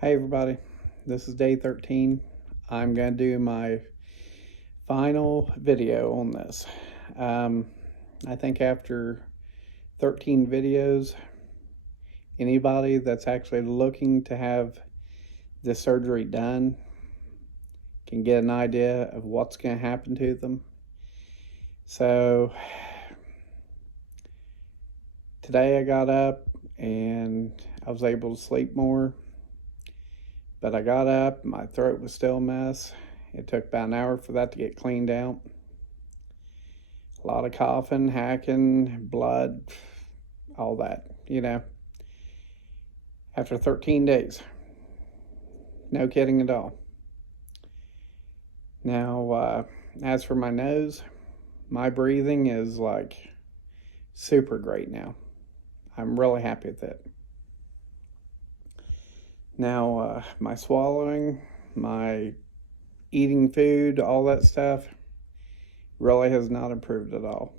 Hey everybody, this is day 13. I'm going to do my final video on this. I think after 13 videos, anybody that's actually looking to have this surgery done can get an idea of what's going to happen to them. So today I got up and I was able to sleep more. But I got up, my throat was still a mess. It took about an hour for that to get cleaned out. A lot of coughing, hacking, blood, all that, After 13 days. No kidding at all. Now, as for my nose, my breathing is like super great now. I'm really happy with it. Now, my swallowing, my eating food, all that stuff really has not improved at all.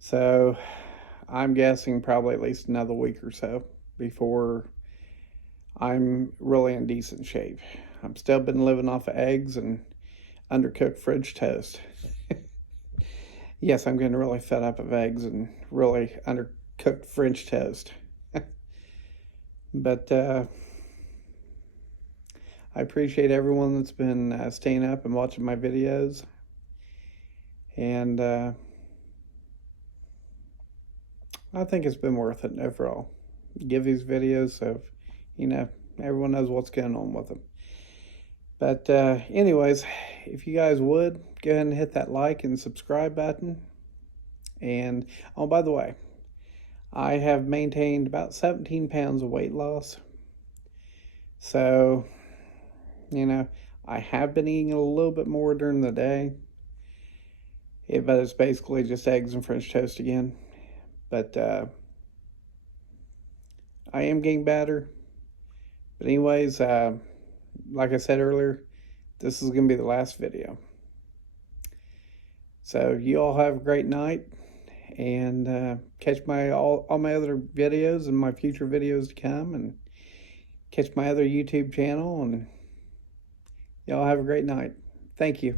So I'm guessing probably at least another week or so before I'm really in decent shape. I've still been living off of eggs and undercooked French toast. Yes, I'm getting really fed up of eggs and really undercooked French toast. But I appreciate everyone that's been staying up and watching my videos. And I think it's been worth it overall. Give these videos so, everyone knows what's going on with them. But anyways, if you guys would, go ahead and hit that like and subscribe button. And, oh, by the way, I have maintained about 17 pounds of weight loss. So, I have been eating a little bit more during the day. But it's basically just eggs and French toast again. But I am getting better. But anyways, like I said earlier, this is going to be the last video. So you all have a great night. And catch all my other videos and my future videos to come. And catch my other YouTube channel. And y'all have a great night. Thank you.